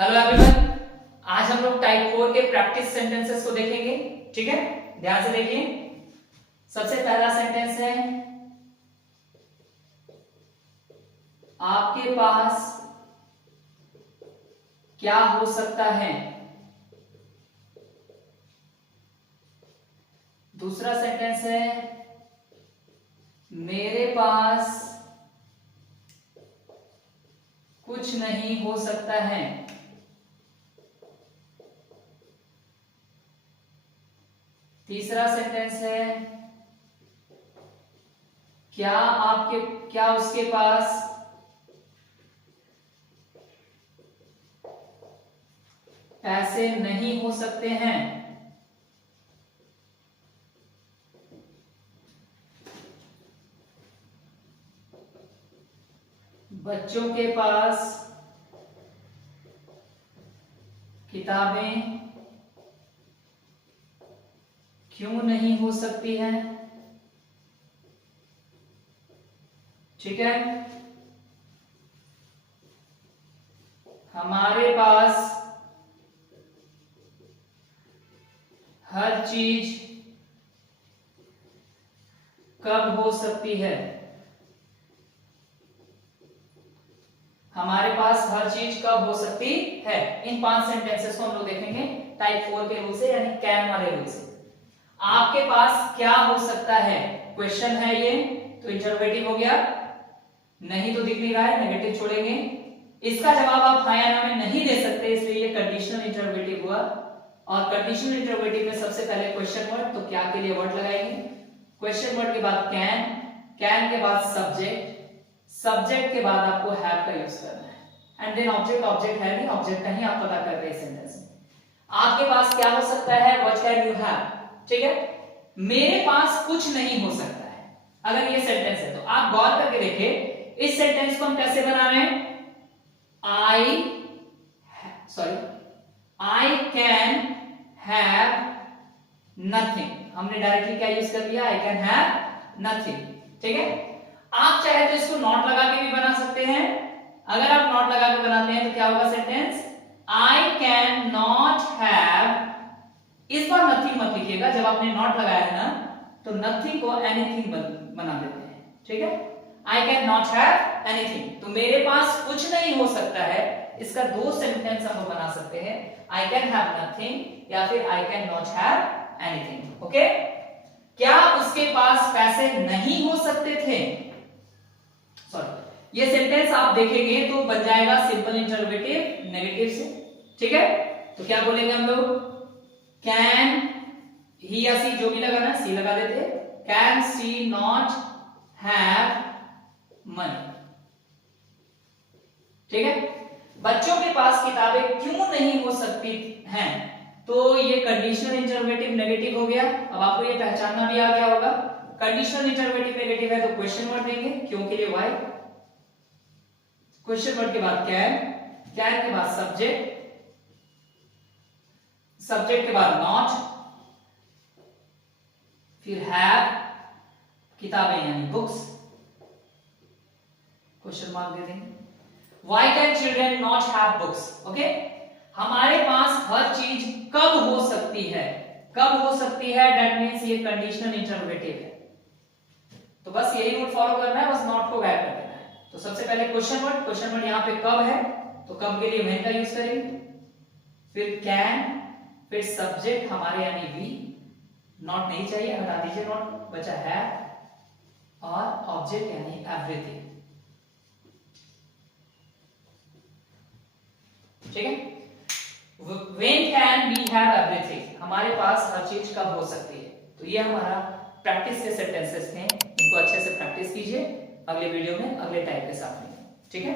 Hello everyone, आज हम लोग टाइप 4 के प्रैक्टिस सेंटेंसेस को देखेंगे। ठीक है, ध्यान से देखिए। सबसे पहला सेंटेंस है, आपके पास क्या हो सकता है। दूसरा सेंटेंस है, मेरे पास कुछ नहीं हो सकता है। तीसरा सेंटेंस है, क्या उसके पास पैसे नहीं हो सकते हैं। बच्चों के पास किताबें क्यों नहीं हो सकती हैं। ठीक है, हमारे पास हर चीज कब हो सकती है। हमारे पास हर चीज कब हो सकती है। इन 5 सेंटेंसेस को हम लोग देखेंगे टाइप 4 के रूल से, यानी कैन वाले रूल से। आपके पास क्या हो सकता है, क्वेश्चन है ये, तो इंटरोगेटिव हो गया। नहीं तो दिख नहीं रहा है, नेगेटिव छोड़ेंगे। इसका जवाब आप हाँ या ना में नहीं दे सकते, इसलिए ये कंडीशनल इंटरोगेटिव हुआ। और कंडीशनल इंटरोगेटिव में सबसे पहले क्वेश्चन वर्ड, तो क्या के लिए वर्ड लगाएंगे। क्वेश्चन वर्ड के बाद कैन, कैन के बाद सब्जेक्ट, सब्जेक्ट के बाद आपको हैव का यूज करना है। एंड देन ऑब्जेक्ट, ऑब्जेक्ट है नहीं, ऑब्जेक्ट का ही आप पता कर रहे हैं सेंटेंस में। आपके पास क्या हो सकता है, व्हाट कैन यू हैव। ठीक है, मेरे पास कुछ नहीं हो सकता है। अगर ये सेंटेंस है तो आप गौर करके देखिए, इस सेंटेंस को हम कैसे बना रहे हैं। I can have nothing. हमने डायरेक्टली क्या यूज कर लिया, आई कैन हैव नथिंग। ठीक है, आप चाहे तो इसको नॉट लगा के भी बना सकते हैं। अगर आप नॉट लगा के बनाते हैं तो क्या होगा sentence, I can not have. इस बार नथिंग मत लिखिएगा, जब आपने नॉट लगाया है ना तो नथिंग को एनीथिंग बना देते हैं। ठीक है, I can not have anything, तो मेरे पास कुछ नहीं हो सकता है। इसका 2 सेंटेंस हम बना सकते हैं, आई कैन हैव नथिंग या फिर I can not have anything. Okay, क्या उसके पास पैसे नहीं हो सकते थे। सॉरी, ये सेंटेंस आप देखेंगे तो बन जाएगा सिंपल इंटरोगेटिव नेगेटिव से। ठीक है, तो क्या बोलेंगे हम लोग, कैन ही या सी, जो भी लगाना सी लगा देते, can see not have money. ठीक है, बच्चों के पास किताबें क्यों नहीं हो सकती हैं, तो ये कंडीशनल इंटरोगेटिव नेगेटिव हो गया। अब आपको ये पहचानना भी आ गया होगा, कंडीशनल इंटरोगेटिव नेगेटिव है तो क्वेश्चन वर्ड देंगे, क्यों के लिए वाई, क्वेश्चन वर्ड के बाद कैन, कैन के बाद सब्जेक्ट, सब्जेक्ट के बाद नॉट, फिर हैव, किताबें यानी बुक्स, क्वेश्चन मार्क दे देंगे। Why can children not have books? Okay, हमारे पास हर चीज कब हो सकती है, कब हो सकती है, दैट मींस ये कंडीशनल इंटरोगेटिव है। तो बस यही रूल फॉलो करना है, बस नॉट को ऐड कर देना है। तो सबसे पहले क्वेश्चन वर्ड, क्वेश्चन वर्ड यहां पे कब है तो कब के लिए when का यूज करेंगे, फिर कैन, फिर सब्जेक्ट हमारे यानी वी, नॉट नहीं चाहिए, हटा दीजिए नॉट, बचा है, और ऑब्जेक्ट यानी एवरीथिंग। ठीक है, when can we have everything, हमारे पास हर चीज कब हो सकती है। तो ये हमारा प्रैक्टिस के सेंटेंसेस थे, इनको अच्छे से प्रैक्टिस कीजिए। अगले वीडियो में अगले टाइप के साथ में। ठीक है।